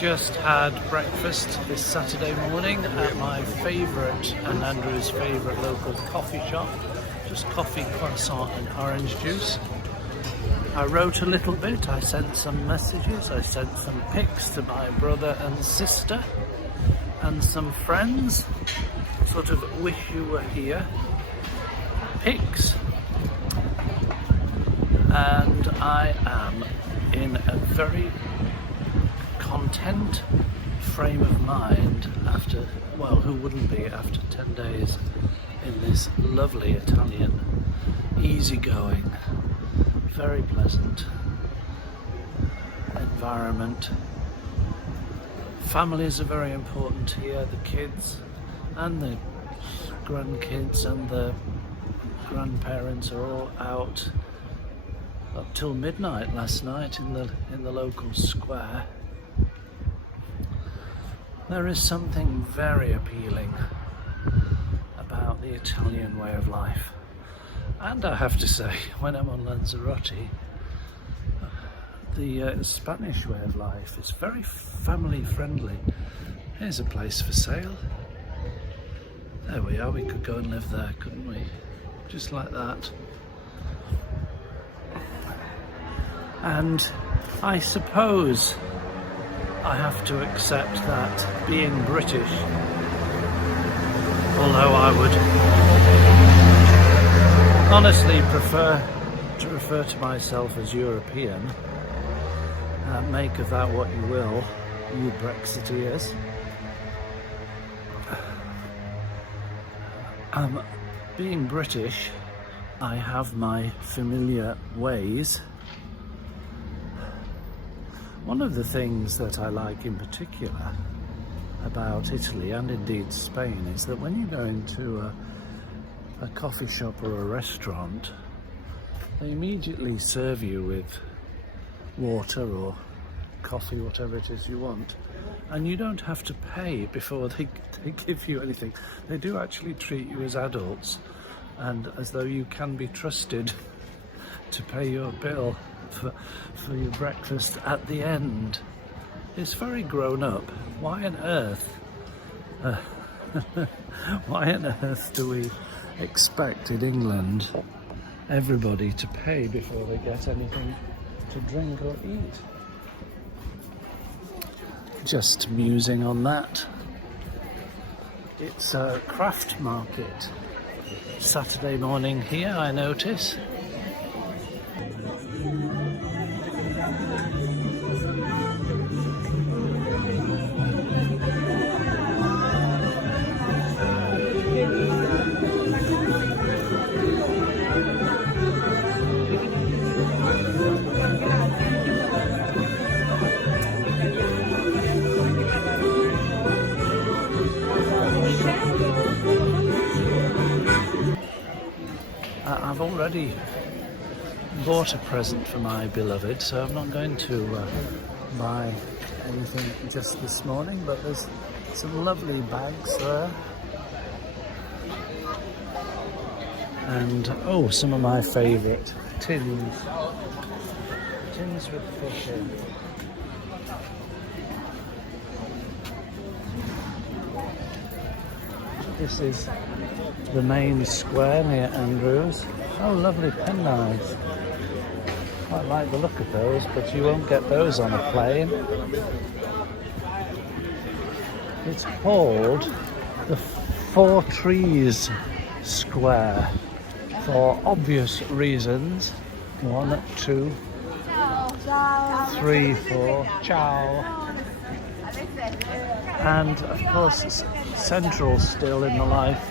just had breakfast this Saturday morning at my favourite and Andrew's favourite local coffee shop. Just coffee, croissant and orange juice. I wrote a little bit, I sent some messages, I sent some pics to my brother and sister and some friends, sort of wish you were here pics. And I am in a very content frame of mind after, well, who wouldn't be after 10 days in this lovely Italian, easygoing, very pleasant environment. Families are very important here, the kids and the grandkids and the grandparents are all out up till midnight last night in the local square. There is something very appealing about the Italian way of life. And I have to say, when I'm on Lanzarote, the Spanish way of life is very family friendly. Here's a place for sale. There we are, we could go and live there, couldn't we? Just like that. And I suppose I have to accept that being British, although I would honestly prefer to refer to myself as European, make of that what you will, you Brexiteers. Being British, I have my familiar ways. One of the things that I like in particular about Italy and indeed Spain is that when you go into a coffee shop or a restaurant, they immediately serve you with water or coffee, whatever it is you want, and you don't have to pay before they give you anything. They do actually treat you as adults and as though you can be trusted to pay your bill for your breakfast at the end. It's very grown up. Why on earth do we expect in England everybody to pay before they get anything to drink or eat? Just musing on that. It's a craft market Saturday morning here, I notice. I've already bought a present for my beloved, so I'm not going to buy anything just this morning, but there's some lovely bags there. And oh, some of my favourite tins with fish in. This is the main square near Andrews. Oh, lovely penknives. Quite like the look of those, but you won't get those on a plane. It's called the Four Trees Square for obvious reasons. 1, 2, 3, 4. Ciao. And of course, central still in the life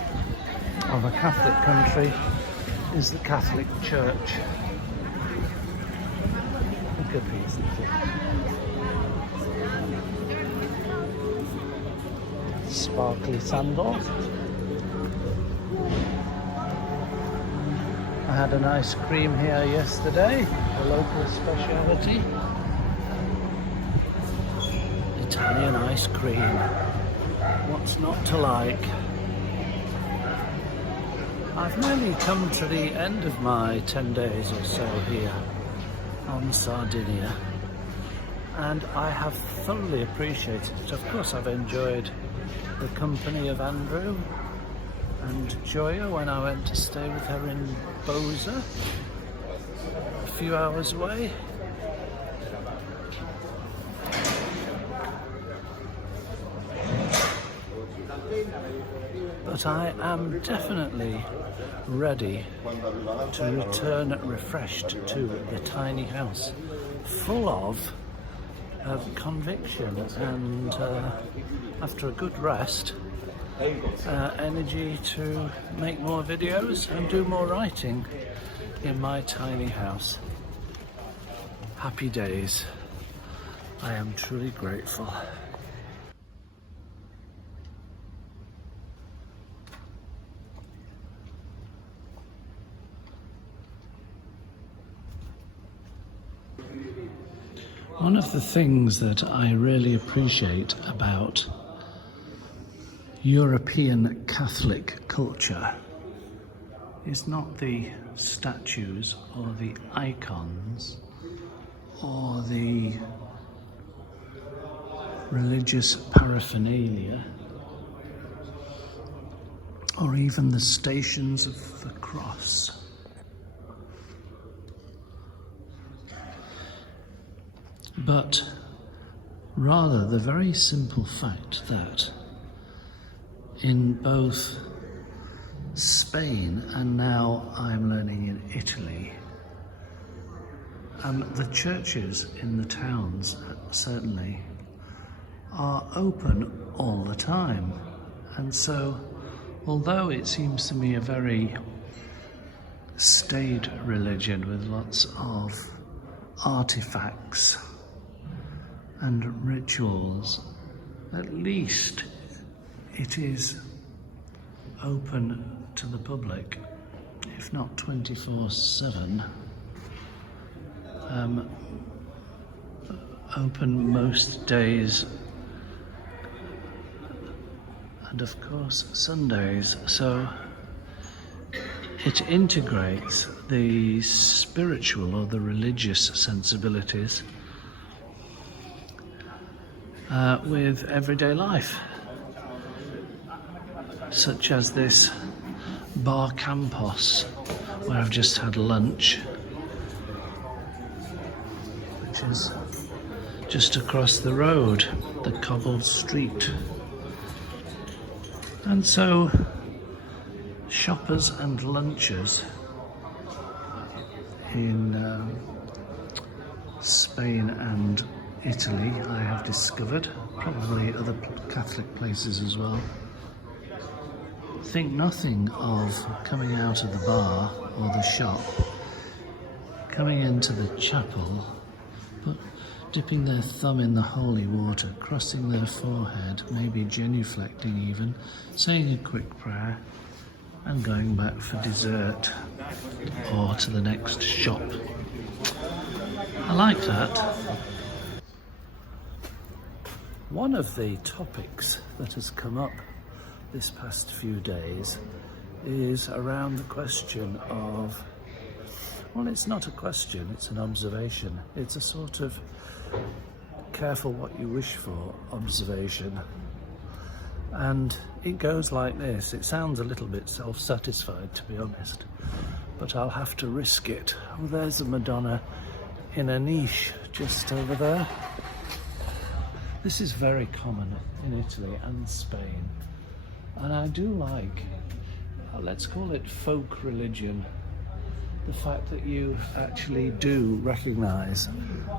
of a Catholic country is the Catholic Church. Look at these sparkly sandals. I had an ice cream here yesterday, a local speciality. Italian ice cream. What's not to like? I've nearly come to the end of my 10 days or so here on Sardinia, and I have thoroughly appreciated it. Of course, I've enjoyed the company of Andrew and Joya when I went to stay with her in Boza, a few hours away. But I am definitely ready to return refreshed to the tiny house, full of conviction and after a good rest, energy to make more videos and do more writing in my tiny house. Happy days. I am truly grateful. One of the things that I really appreciate about European Catholic culture is not the statues or the icons or the religious paraphernalia or even the stations of the cross. But rather the very simple fact that in both Spain and now I'm learning in Italy, the churches in the towns certainly are open all the time. And so, although it seems to me a very staid religion with lots of artifacts and rituals, at least it is open to the public, if not 24/7, open most days and of course Sundays. So it integrates the spiritual or the religious sensibilities with everyday life, such as this Bar Campos where I've just had lunch, which is just across the road, the cobbled street. And so shoppers and lunchers in Spain and Italy, I have discovered, probably other Catholic places as well, think nothing of coming out of the bar or the shop, coming into the chapel, but dipping their thumb in the holy water, crossing their forehead, maybe genuflecting even, saying a quick prayer, and going back for dessert or to the next shop. I like that. One of the topics that has come up this past few days is around the question of, well, it's not a question, it's an observation. It's a sort of careful what you wish for observation. And it goes like this. It sounds a little bit self-satisfied, to be honest, but I'll have to risk it. Oh, there's a Madonna in a niche just over there. This is very common in Italy and Spain. And I do like, let's call it folk religion, the fact that you actually do recognise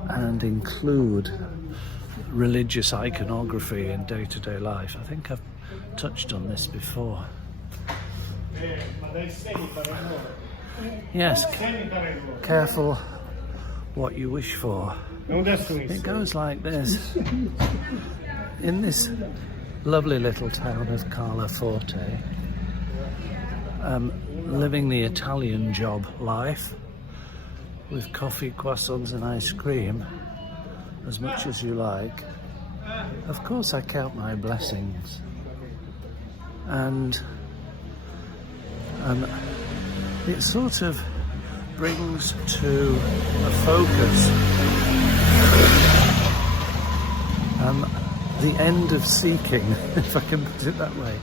and include religious iconography in day-to-day life. I think I've touched on this before. Yes, careful what you wish for. It goes like this. In this lovely little town of Carla Forte, living the Italian job life with coffee, croissants and ice cream as much as you like, of course I count my blessings, and it sort of brings to a focus the end of seeking, if I can put it that way.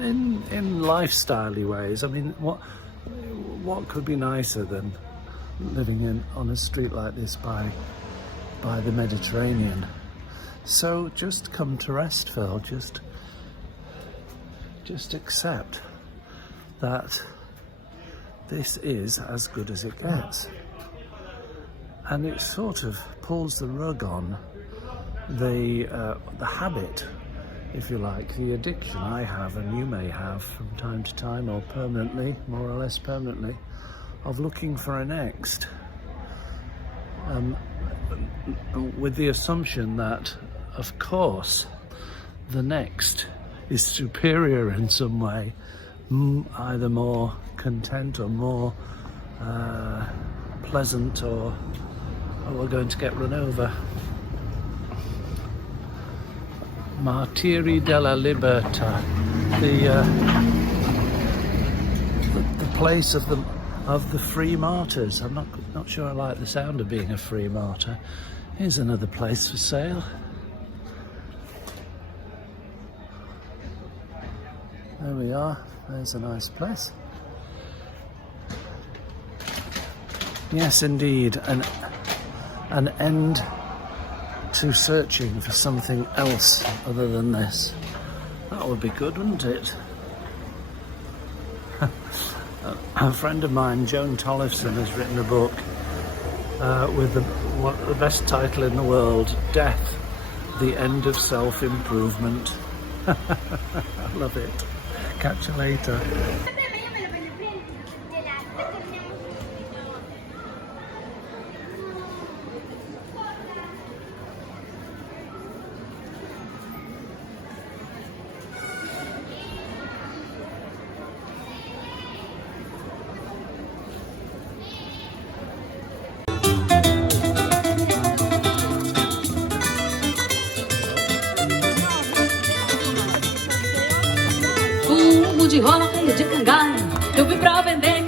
In lifestyle-y ways, I mean, what could be nicer than living on a street like this by the Mediterranean? So just come to Restville, just accept that this is as good as it gets. And it sort of pulls the rug on the habit, if you like, the addiction I have and you may have from time to time, or permanently, more or less permanently, of looking for a next. With the assumption that, of course, the next is superior in some way, either more content or more pleasant, or we're going to get run over. Martiri della Libertà, the place of the free martyrs. I'm not sure I like the sound of being a free martyr. Here's another place for sale. There we are. There's a nice place. Yes, indeed, an end to searching for something else other than this. That would be good, wouldn't it? A friend of mine, Joan Tollefson, has written a book with the best title in the world, Death, the End of Self-Improvement. I love it. Catch you later. De rola, caia de cangalho, eu vim pra vender